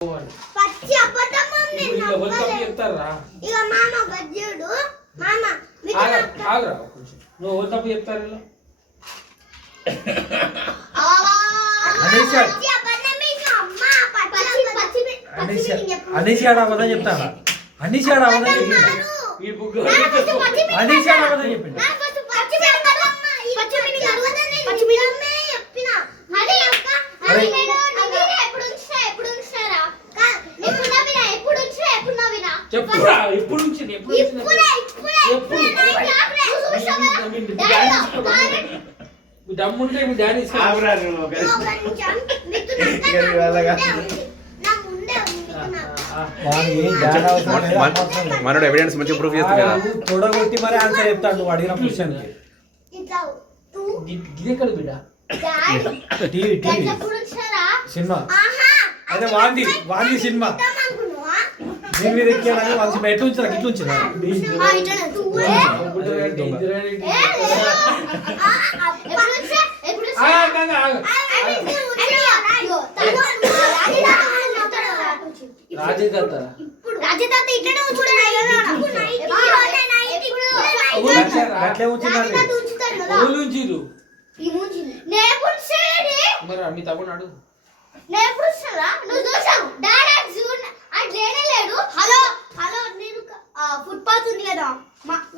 పచ్చి అబద్ధం చెప్తారా? ఇక మామ గజ్జుడు మామ ఆగరా నువ్వు ఓ తప్పు చెప్తారు ఇలా అనేసాడు అబద్ధం చెప్తాను అనేసాడు అబద్ధం చెప్పిండు అనేసాడు అబద్ధం చెప్పిండు చెప్పురా ఎప్పుడు నుంచి దమ్ముంటే మీ డాడీ మనోడు ఎవిడెన్స్ మంచిగా ప్రూఫ్ చేస్తాడు తొడగొట్టి మరి ఆన్సర్ చెప్తాడు నువ్వు అడిగిన క్వశ్చన్ సినిమా అదే వాంది సినిమా నేను మీద ఎక్కాను వాళ్ళ ఎట్లా ఉంచారు ఇట్లా ఉంచిన అట్లే ఉంచినారు మరి మీ తమ్ముడు అడుగు ఫుట్పాత్ ఉంది కదా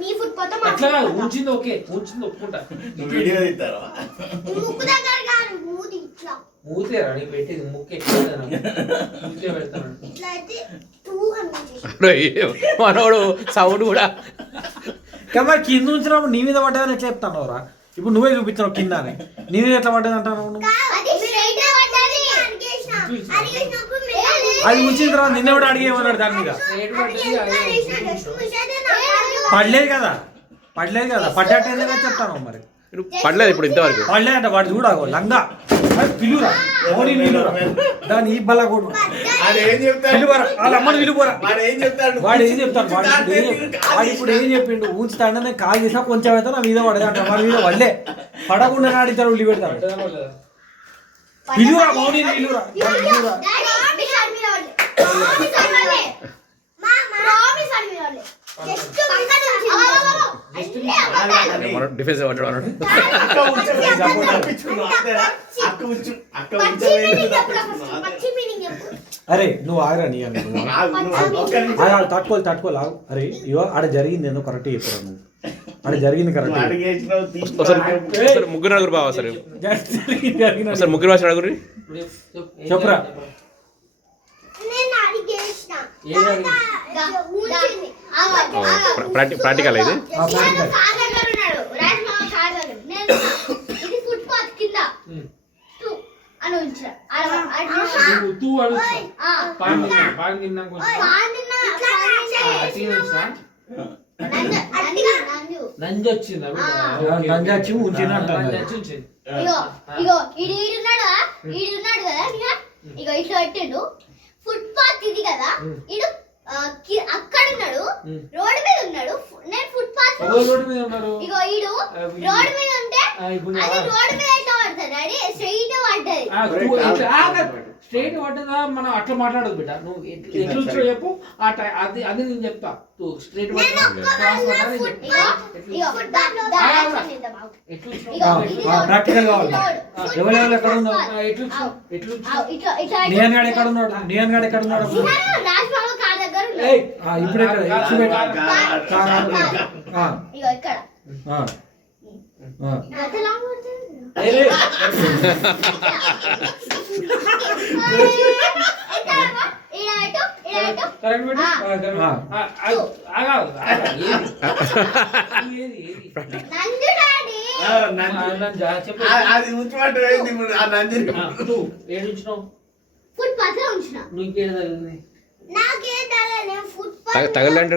మీ ఫుట్పాత్ ఉంచింది ఓకే ఉంచింది ఒప్పుకుంటా ముక్కు దగ్గర కాదు మూతి ఇట్లా మూతేరా నీకు పెట్టేది ముక్కే పెడతాను ఇట్లా అయితే టూ అని మనోడు సౌండ్ కూడా మరి కింద ఉంచినప్పుడు నీ మీద పడ్డదని ఎట్లా చెప్తాను రా ఇప్పుడు నువ్వే చూపించావు కింద అని నీ మీద ఎట్లా పడ్డది అంటాను నువ్వు అది ఉంచిన తర్వాత నిన్న కూడా అడిగేమన్నాడు దాని మీద పడలేదు కదా పడ్డట్టు చెప్తాను మరి పడలేదు ఇప్పుడు ఇంతవరకు పడలేదంట వాడు చూడగో లంగా పిలురా ఓడి నిలురా దాని ఈ బల్ల కూడా వాళ్ళ అమ్మని విలుపోరా వాడు ఏం చెప్తాడు వాడు ఇప్పుడు ఏం చెప్పిండు ఊంచుతాడని కాల్ చేసినా కొంచెం అయితే నా మీద పడదంట వాడి మీద వల్లే పడకుండా నాడితాడు ఉల్లి పెడతాడు పిలురా మౌని పిలురా డిఫెన్స్ అన్నాడు అరే నువ్వు ఆగరా నీ తట్టుకోలే అరే ఇవో ఆడ జరిగింది ఏందో కరెక్ట్ చెప్పరా నువ్వు ఆడ జరిగింది కరెక్ట్ ముగ్గురు నలుగురు బాగా సార్ ముగ్గురు భాష అడుగురి చెప్పురా ప్రాక్టికల్ ఇది నంజొచ్చి ఉంచినట్టు ఇగో ఇట్లా పెట్టిండు ఫుట్పాత్ ఇది కదా ఇడు అక్కడ ఉన్నాడు రోడ్ మీద ఉన్నాడు నేను ఫుట్పాత్ ఇగో ఇడు రోడ్ మీద ఉంటే అది రోడ్ మీద ఎట్లా పడుతుంది డాడీ స్ట్రైట్ పడ్డది స్ట్రైట్ పడ్డదా మనం అట్లా మాట్లాడదు బిడ్డ నువ్వు ఎట్లా చెప్పు అది అది నేను చెప్తా నువ్వు స్ట్రైట్ ప్రాక్టికల్ కావాలి ఎవరెవరు ఎక్కడ ఉన్నారు నియన్ గాడు ఎక్కడ ఉన్నాడు ఇప్పుడు ఇక్కడ తగలంటే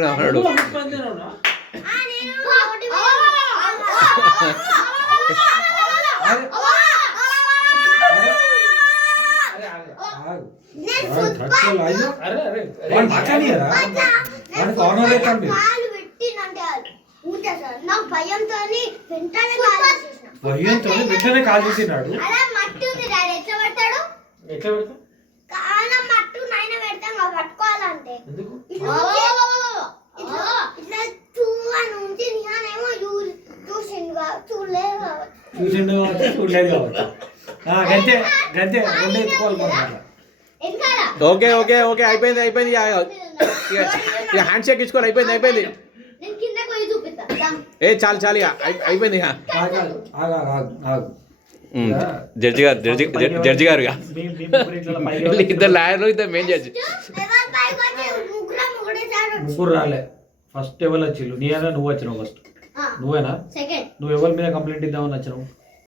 వెంటనే కాల్ చేసినాడు. మట్టి ఉంది డాడీ ఎట్లా పెడతాడు? ఎట్లా పెడతాడు? మట్టు నాయన కూర్చుండు కావచ్చు చూడలేదు కావచ్చు గంతే గంతే రెండు ఎత్తుకోవాలి మనం అట్లా. వెనకాల ఓకే ఓకే ఓకే అయిపోయింది అయిపోయింది ఇక హ్యాండ్ షేక్ ఇచ్చుకోవాలి అయిపోయింది అయిపోయింది నేను కిందకి పోయి చూపిస్తా దా. ఏ చాలు చాలు ఇక అయిపోయింది ఇక ఆగు, ఆగు, ఆగు, ఆగు. జడ్జి గారు జడ్జి గారు ఇక మీ ముగ్గురు ఇట్లా పైకి ఇద్దరు లాయర్లు ఇద్దరు మెయిన్ జడ్జి ఎవరు పైకి వచ్చి ముగ్గురం ఒకటేసారి ముగ్గురు రాలే ఫస్ట్ ఎవరు వచ్చిళ్ళు నీ అయినా నువ్వు వచ్చినావు ఫస్ట్ ఆ, నువ్వేనా సెకండ్ నువ్వు ఎవరి మీద కంప్లైంట్ ఇద్దామని వచ్చినావు